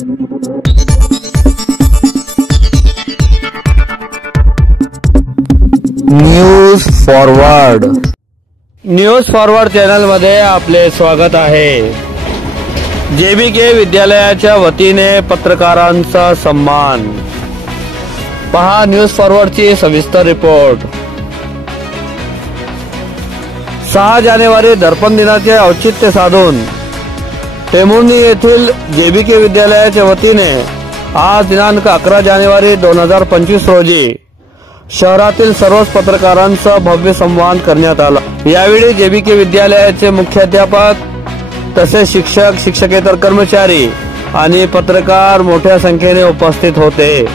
News forward channel मध्ये आपले स्वागत आहे। जेबीके विद्यालयाच्या वतीने पत्रकारांचा सन्मान। पहा न्यूज फॉरवर्डची सविस्तर रिपोर्ट। 6 जानेवारी दर्पण दिनाचे औचित्य साधून टेमुर्णी येथील जेबीके विद्यालयाच्या वतीने आज दिनांक 11 जानेवारी 2025 रोजी शहरातील सर्वच पत्रकारांचा भव्य संवाद करण्यात आला। यावेळी जेबीके विद्यालयाचे मुख्याध्यापक तसेच शिक्षक, शिक्षकेतर कर्मचारी आणि पत्रकार मोठ्या संख्येने उपस्थित होते।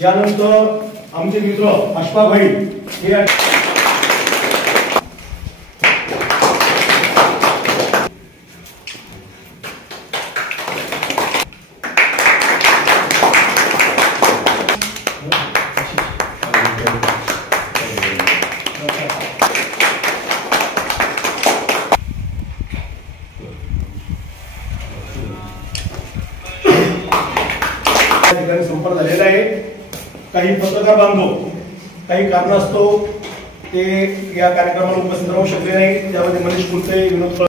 यानंतर आमचे मित्र अश्फाभाई हे संपर्क झालेला आहे। काही पत्रकार बांधव काही कारणास्तव ते या कार्यक्रमाला उपस्थित राहू शकले नाही। त्यामध्ये मनीष कुलते, विनोद